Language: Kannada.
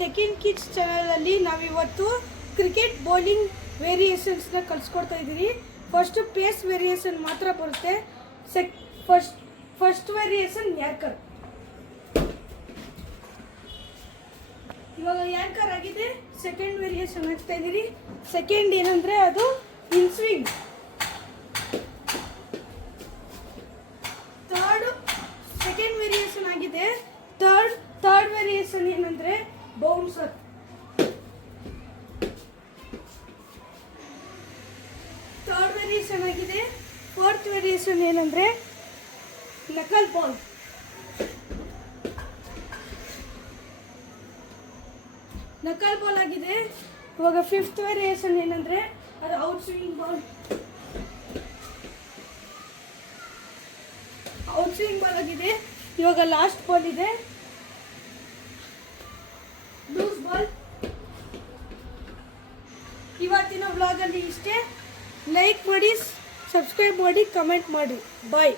ಟೆಕಿನ್ ಕಿಡ್ಸ್ ಚಾನಲಲ್ಲಿ ನಾವಿವತ್ತು ಕ್ರಿಕೆಟ್ ಬೌಲಿಂಗ್ ವೇರಿಯೇಷನ್ಸ್ನ ಕಲಿಸ್ಕೊಡ್ತಾ ಇದ್ದೀವಿ. ಫಸ್ಟ್ ಪೇಸ್ ವೇರಿಯೇಷನ್ ಮಾತ್ರ ಬರುತ್ತೆ. First variation yorker. ಇವಾಗ ಯಾರ್ಕರ್ ಆಗಿದೆ. ಸೆಕೆಂಡ್ ವೇರಿಯೇಷನ್ ಹಾಕ್ತಾ ಇದ್ದೀರಿ. ಸೆಕೆಂಡ್ ಏನಂದರೆ ಅದು ಇನ್ ಸ್ವಿಂಗ್. ಸೆಕೆಂಡ್ ವೇರಿಯೇಷನ್ ಆಗಿದೆ. ಥರ್ಡ್ ವೇರಿಯೇಷನ್ ಏನಂದ್ರೆ ಬೌನ್ಸರ್. ಥರ್ಡ್ ವೇರಿಯೇಷನ್ ಆಗಿದೆ. ಫೋರ್ತ್ ವೇರಿಯೇಷನ್ ಏನಂದ್ರೆ ನಕಲ್ ಬಾಲ್. ನಕಲ್ ಬಾಲ್ ಆಗಿದೆ. ಇವಾಗ ಫಿಫ್ತ್ ವೇರಿಯೇಷನ್ ಏನಂದ್ರೆ ಅದು out swing ball. Out swing ball ಆಗಿದೆ. ಇವಾಗ ಲಾಸ್ಟ್ ಬಾಲ್ ಇದೆ ಲೂಸ್ ಬಾಲ್. ಇವತ್ತಿನ ವ್ಲಾಗಲ್ಲಿ ಇಷ್ಟೇ. ಲೈಕ್ ಮಾಡಿ, ಸಬ್ಸ್ಕ್ರೈಬ್ ಮಾಡಿ, ಕಮೆಂಟ್ ಮಾಡಿ. ಬಾಯ್.